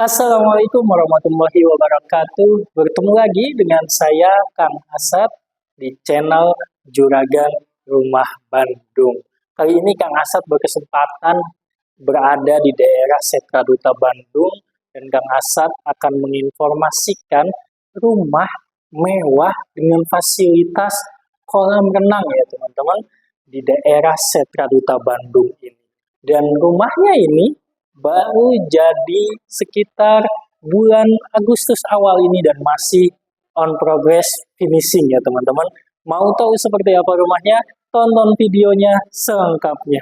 Assalamualaikum warahmatullahi wabarakatuh. Bertemu lagi dengan saya Kang Asad di channel Juragan Rumah Bandung. Kali ini Kang Asad berkesempatan berada di daerah Setra Duta Bandung dan Kang Asad akan menginformasikan rumah mewah dengan fasilitas kolam renang ya teman-teman di daerah Setra Duta Bandung ini. Dan rumahnya ini baru jadi sekitar bulan Agustus awal ini dan masih on progress finishing ya teman-teman. Mau tahu seperti apa rumahnya? Tonton videonya selengkapnya.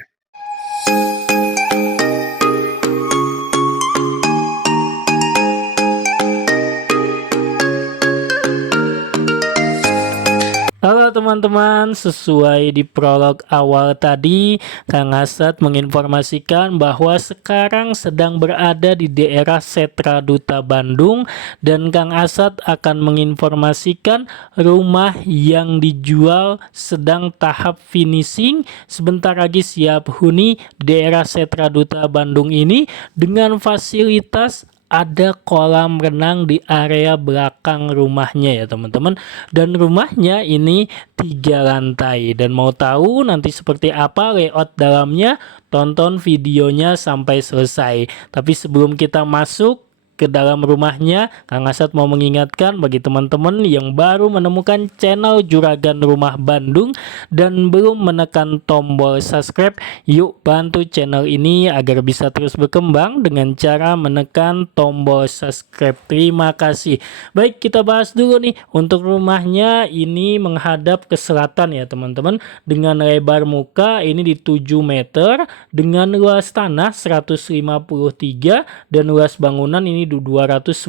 Halo teman-teman, sesuai di prolog awal tadi, Kang Asad menginformasikan bahwa sekarang sedang berada di daerah Setra Duta Bandung dan Kang Asad akan menginformasikan rumah yang dijual sedang tahap finishing, sebentar lagi siap huni daerah Setra Duta Bandung ini dengan fasilitas ada kolam renang di area belakang rumahnya ya teman-teman, dan rumahnya ini 3 lantai. Dan mau tahu nanti seperti apa layout dalamnya, tonton videonya sampai selesai. Tapi sebelum kita masuk ke dalam rumahnya, Kang Asad mau mengingatkan bagi teman-teman yang baru menemukan channel Juragan Rumah Bandung dan belum menekan tombol subscribe, yuk bantu channel ini agar bisa terus berkembang dengan cara menekan tombol subscribe. Terima kasih. Baik, kita bahas dulu nih. Untuk rumahnya ini menghadap ke selatan ya teman-teman, dengan lebar muka ini di 7 meter, dengan luas tanah 153 dan luas bangunan ini 298.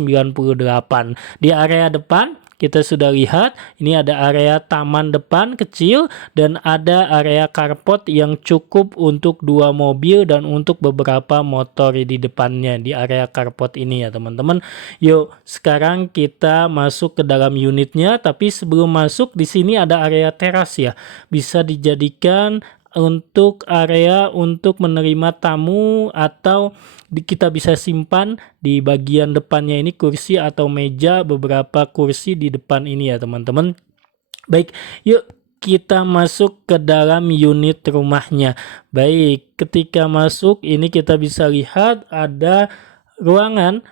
Di area depan kita sudah lihat ini ada area taman depan kecil dan ada area carport yang cukup untuk 2 mobil dan untuk beberapa motor di depannya di area carport ini ya teman-teman. Yuk sekarang kita masuk ke dalam unitnya, tapi sebelum masuk di sini ada area teras ya. Bisa dijadikan untuk area untuk menerima tamu atau kita bisa simpan di bagian depannya ini kursi atau meja, beberapa kursi di depan ini ya teman-teman. Baik, yuk kita masuk ke dalam unit rumahnya. Baik, ketika masuk ini kita bisa lihat ada ruangan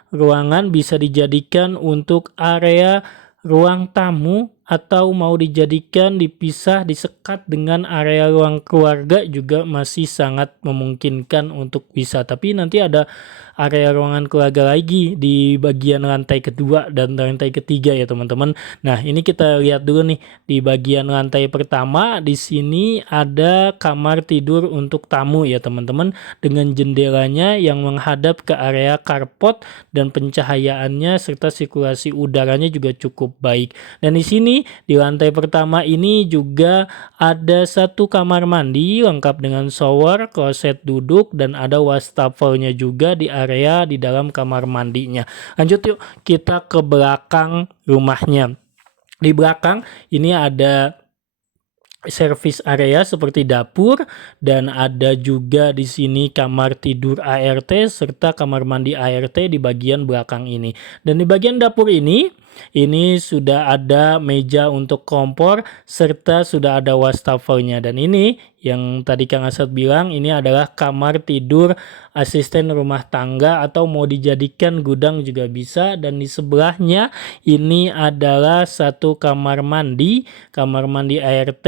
bisa dijadikan untuk area ruang tamu atau mau dijadikan dipisah disekat dengan area ruang keluarga juga masih sangat memungkinkan untuk bisa. Tapi nanti ada area ruangan keluarga lagi di bagian lantai kedua dan lantai ketiga ya teman-teman. Nah, ini kita lihat dulu nih di bagian lantai pertama. Di sini ada kamar tidur untuk tamu ya teman-teman, dengan jendelanya yang menghadap ke area carport dan pencahayaannya serta sirkulasi udaranya juga cukup baik. Dan di sini di lantai pertama ini juga ada satu kamar mandi lengkap dengan shower, kloset duduk, dan ada wastafelnya juga di area di dalam kamar mandinya. Lanjut yuk kita ke belakang rumahnya. Di belakang ini ada service area seperti dapur dan ada juga di sini kamar tidur ART serta kamar mandi ART di bagian belakang ini. Dan di bagian dapur ini sudah ada meja untuk kompor serta sudah ada wastafelnya. Dan ini yang tadi Kang Asad bilang ini adalah kamar tidur asisten rumah tangga atau mau dijadikan gudang juga bisa. Dan di sebelahnya ini adalah satu kamar mandi ART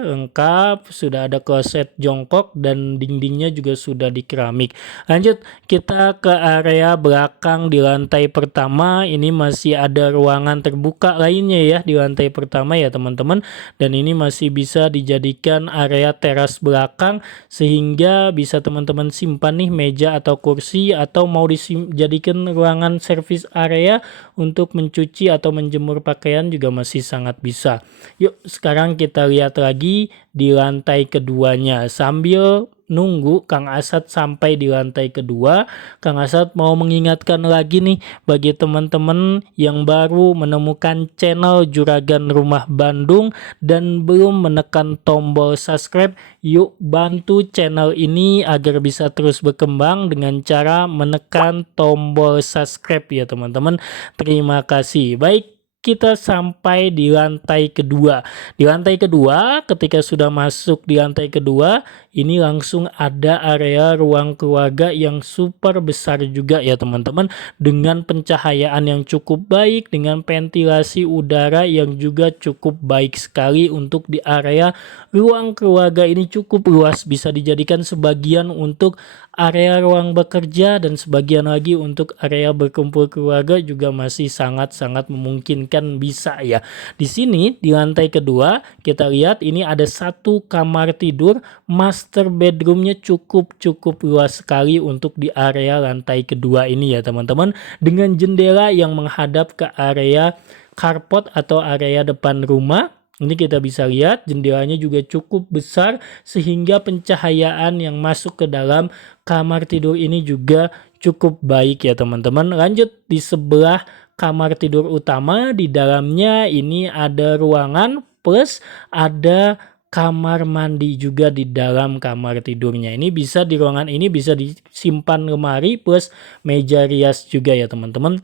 lengkap, sudah ada kloset jongkok dan dindingnya juga sudah di keramik. Lanjut kita ke area belakang di lantai pertama. Ini masih ada ruangan terbuka lainnya ya di lantai pertama ya teman-teman, dan ini masih bisa dijadikan area teras belakang sehingga bisa teman-teman simpan nih meja atau kursi, atau mau dijadikan ruangan service area untuk mencuci atau menjemur pakaian juga masih sangat bisa. Yuk sekarang kita lihat lagi di lantai keduanya sambil nunggu Kang Asad sampai di lantai kedua, Kang Asad mau mengingatkan lagi nih bagi teman-teman yang baru menemukan channel Juragan Rumah Bandung dan belum menekan tombol subscribe, yuk bantu channel ini agar bisa terus berkembang dengan cara menekan tombol subscribe ya teman-teman. Terima kasih. Baik, kita sampai di lantai kedua. Di lantai kedua, ketika sudah masuk di lantai kedua, ini langsung ada area ruang keluarga yang super besar juga ya teman-teman, dengan pencahayaan yang cukup baik, dengan ventilasi udara yang juga cukup baik sekali. Untuk di area ruang keluarga ini cukup luas, bisa dijadikan sebagian untuk area ruang bekerja dan sebagian lagi untuk area berkumpul keluarga, juga masih sangat-sangat memungkinkan bisa ya. Di sini di lantai kedua kita lihat ini ada satu kamar tidur, master bedroomnya cukup luas sekali untuk di area lantai kedua ini ya teman-teman, dengan jendela yang menghadap ke area carport atau area depan rumah. Ini kita bisa lihat jendelanya juga cukup besar sehingga pencahayaan yang masuk ke dalam kamar tidur ini juga cukup baik ya teman-teman. Lanjut di sebelah kamar tidur utama, di dalamnya ini ada ruangan plus ada kamar mandi juga di dalam kamar tidurnya. Ini bisa di ruangan ini bisa disimpan lemari plus meja rias juga ya teman-teman.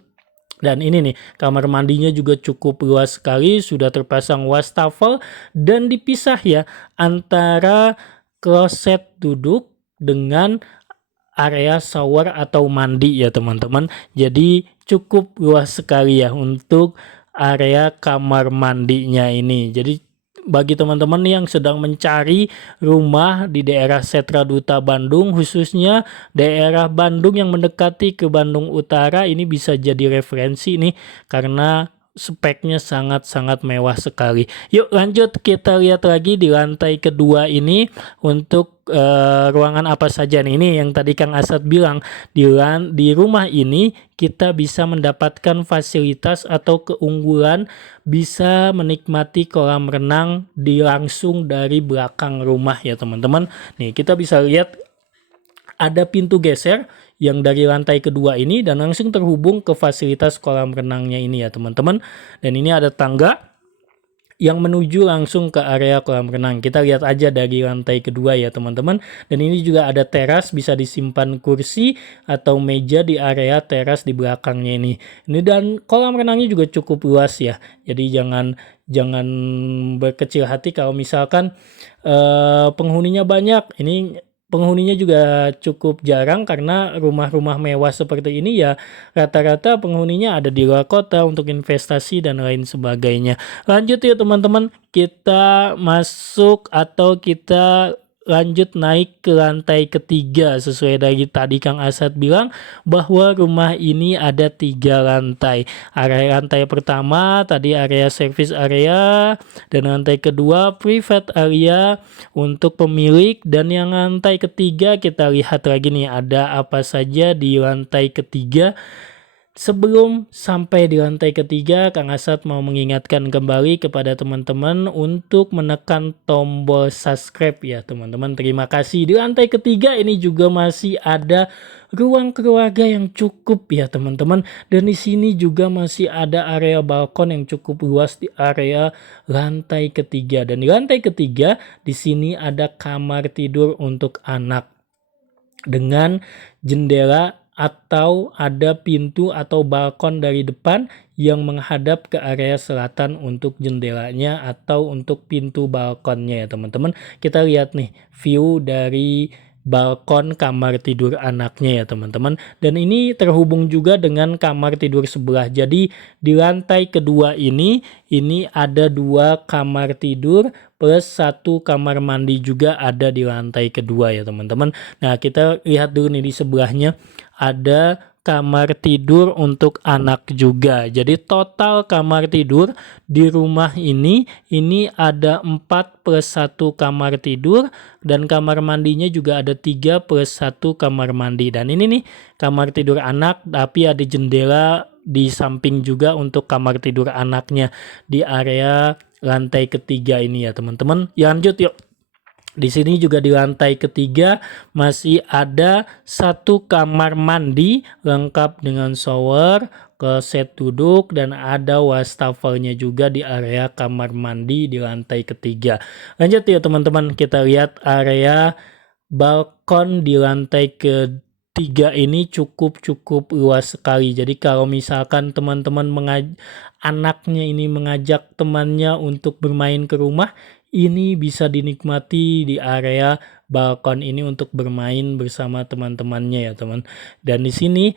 Dan ini nih kamar mandinya juga cukup luas sekali, sudah terpasang wastafel dan dipisah ya antara kloset duduk dengan area shower atau mandi ya teman-teman. Jadi cukup luas sekali ya untuk area kamar mandinya ini. Jadi bagi teman-teman yang sedang mencari rumah di daerah Setra Duta Bandung, khususnya daerah Bandung yang mendekati ke Bandung Utara, ini bisa jadi referensi nih karena speknya sangat-sangat mewah sekali. Yuk lanjut kita lihat lagi di lantai kedua ini untuk ruangan apa saja nih. Ini yang tadi Kang Asad bilang, di rumah ini kita bisa mendapatkan fasilitas atau keunggulan bisa menikmati kolam renang langsung dari belakang rumah ya teman-teman. Nih kita bisa lihat ada pintu geser yang dari lantai kedua ini dan langsung terhubung ke fasilitas kolam renangnya ini ya teman-teman. Dan ini ada tangga yang menuju langsung ke area kolam renang. Kita lihat aja dari lantai kedua ya teman-teman. Dan ini juga ada teras, bisa disimpan kursi atau meja di area teras di belakangnya ini. Ini dan kolam renangnya juga cukup luas ya. Jadi jangan berkecil hati kalau misalkan penghuninya banyak. Ini penghuninya juga cukup jarang karena rumah-rumah mewah seperti ini ya rata-rata penghuninya ada di luar kota untuk investasi dan lain sebagainya. Lanjut ya teman-teman, kita masuk atau kita lanjut naik ke lantai ketiga. Sesuai dari tadi Kang Asad bilang bahwa rumah ini ada 3 lantai. Area lantai pertama tadi area service area, dan lantai kedua private area untuk pemilik, dan yang lantai ketiga kita lihat lagi nih ada apa saja di lantai ketiga. Sebelum sampai di lantai ketiga, Kang Asad mau mengingatkan kembali kepada teman-teman untuk menekan tombol subscribe ya teman-teman. Terima kasih. Di lantai ketiga ini juga masih ada ruang keluarga yang cukup ya teman-teman. Dan di sini juga masih ada area balkon yang cukup luas di area lantai ketiga. Dan di lantai ketiga di sini ada kamar tidur untuk anak dengan jendela atau ada pintu atau balkon dari depan yang menghadap ke area selatan untuk jendelanya atau untuk pintu balkonnya ya teman-teman. Kita lihat nih view dari balkon kamar tidur anaknya ya teman-teman, dan ini terhubung juga dengan kamar tidur sebelah. Jadi di lantai kedua ini ada 2 kamar tidur plus 1 kamar mandi juga ada di lantai kedua ya teman-teman. Nah kita lihat dulu nih di sebelahnya ada kamar tidur untuk anak juga. Jadi total kamar tidur di rumah ini ada 4 plus 1 kamar tidur, dan kamar mandinya juga ada 3 plus 1 kamar mandi. Dan ini nih kamar tidur anak tapi ada jendela di samping juga untuk kamar tidur anaknya di area lantai ketiga ini ya teman-teman. Ya lanjut yuk. Di sini juga di lantai ketiga masih ada satu kamar mandi lengkap dengan shower, kloset duduk, dan ada wastafelnya juga di area kamar mandi di lantai ketiga. Lanjut ya teman-teman, kita lihat area balkon di lantai ketiga ini cukup luas sekali. Jadi kalau misalkan teman-teman anaknya ini mengajak temannya untuk bermain ke rumah, ini bisa dinikmati di area balkon ini untuk bermain bersama teman-temannya ya teman. Dan di sini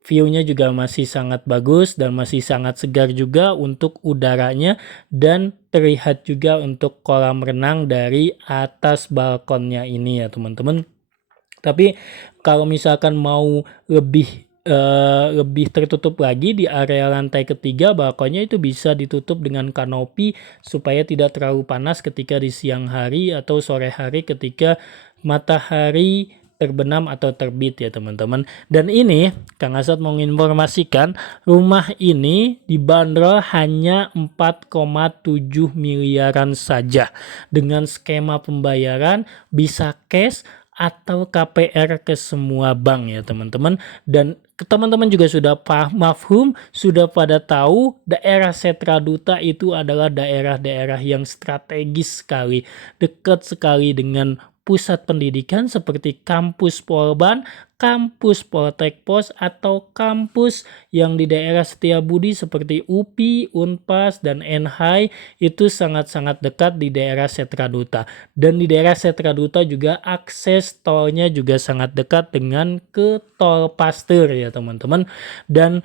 view-nya juga masih sangat bagus dan masih sangat segar juga untuk udaranya, dan terlihat juga untuk kolam renang dari atas balkonnya ini ya teman-teman. Tapi kalau misalkan mau lebih tertutup lagi di area lantai ketiga, balkonnya itu bisa ditutup dengan kanopi supaya tidak terlalu panas ketika di siang hari atau sore hari ketika matahari terbenam atau terbit ya teman-teman. Dan ini Kang Asad mau menginformasikan, rumah ini dibanderol hanya 4,7 miliaran saja dengan skema pembayaran bisa cash atau KPR ke semua bank ya teman-teman. Dan teman-teman juga sudah mafhum, sudah pada tahu daerah Setra Duta itu adalah daerah-daerah yang strategis sekali, dekat sekali dengan pusat pendidikan seperti kampus Polban, kampus Poltek Pos, atau kampus yang di daerah Setiabudi seperti UPI, Unpas, dan NHI itu sangat-sangat dekat di daerah Setra Duta. Dan di daerah Setra Duta juga akses tolnya juga sangat dekat dengan ke tol Pasteur ya teman-teman. Dan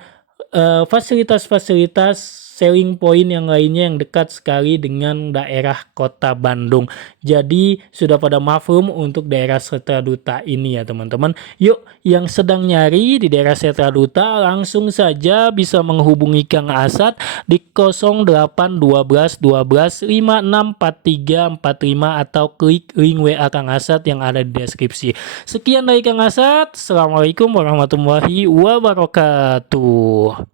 fasilitas-fasilitas selling point yang lainnya yang dekat sekali dengan daerah kota Bandung. Jadi sudah pada mafhum untuk daerah Setra Duta ini ya teman-teman. Yuk, yang sedang nyari di daerah Setra Duta langsung saja bisa menghubungi Kang Asad di 0812 12 564345 atau klik link WA Kang Asad yang ada di deskripsi. Sekian dari Kang Asad. Assalamualaikum warahmatullahi wabarakatuh.